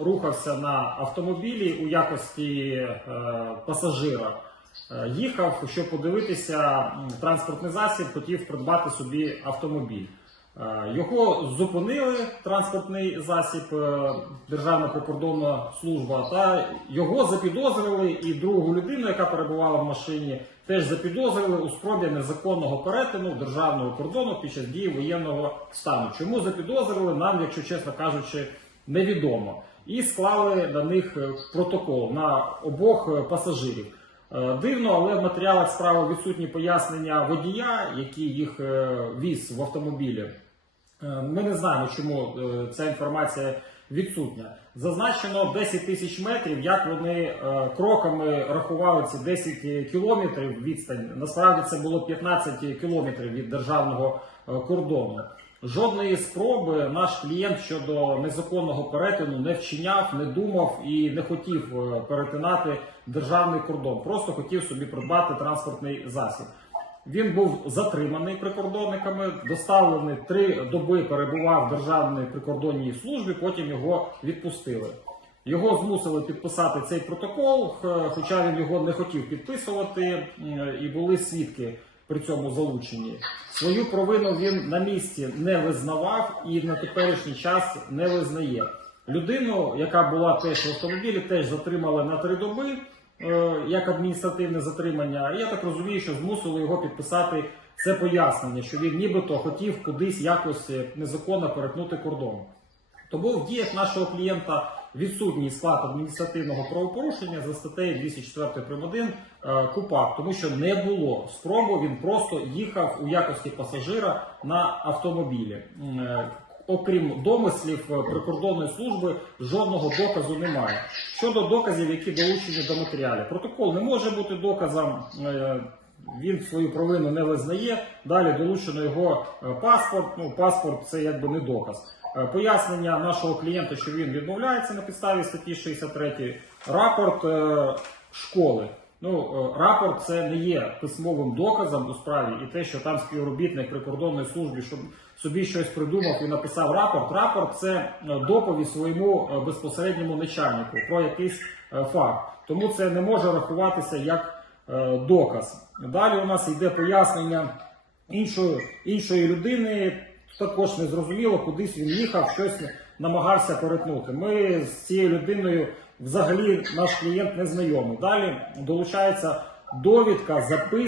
рухався на автомобілі у якості е, пасажира. Е, Їхав, щоб подивитися транспортний засіб, хотів придбати собі автомобіль. Е, Його зупинили транспортний засіб Державна прикордонна служба, та його запідозрили і другу людину, яка перебувала в машині, теж запідозрили у спробі незаконного перетину державного кордону під час дії воєнного стану. Чому запідозрили, нам, якщо чесно кажучи, невідомо. І склали на них е, протокол на обох е, пасажирів. Е, Дивно, але в матеріалах справи відсутні пояснення водія, який їх віз в автомобілі. Ми не знаємо, чому ця інформація відсутня. Зазначено 10 тисяч метрів, як вони кроками рахували ці 10 кілометрів відстань. Насправді це було 15 кілометрів від державного кордону. Жодної спроби наш клієнт щодо незаконного перетину не вчиняв, не думав і не хотів е, перетинати державний кордон. Просто хотів собі придбати транспортний засіб. Він був затриманий прикордонниками, доставлений три доби перебував в державній прикордонній службі. Потім його відпустили. Його змусили підписати цей протокол, хоча він його не хотів підписувати, і були свідки при цьому залучені. Свою провину він на місці не визнавав і на теперішній час не визнає. Людину, яка була теж в автомобілі, теж затримали на три доби е, як адміністративне затримання. І я так розумію, що змусили його підписати це пояснення, що він нібито хотів кудись якось е, незаконно перетнути кордон. Тому в діях нашого клієнта відсутній склад адміністративного правопорушення за статтею 204 прим. 1 е, КУПАП, тому що не було спроби, він просто їхав у якості пасажира на автомобілі. Е, Окрім домислів е, прикордонної служби, жодного доказу немає. Щодо доказів, які долучені до матеріалів, протокол не може бути доказом. Він свою провину не визнає. Далі долучено його паспорт. Ну, паспорт це якби не доказ. Е, Пояснення нашого клієнта, що він відмовляється на підставі статті 63, рапорт е, школи. Ну, е, рапорт це не є письмовим доказом у справі, і те, що там співробітник прикордонної служби, щоб собі щось придумав і написав рапорт. Рапорт це доповідь своєму безпосередньому начальнику про якийсь факт. Тому це не може рахуватися як доказ. Далі у нас йде пояснення іншої, іншої людини. Також не зрозуміло, кудись він їхав, щось намагався перетнути. Ми з цією людиною взагалі наш клієнт не знайомий. Далі долучається довідка, запис.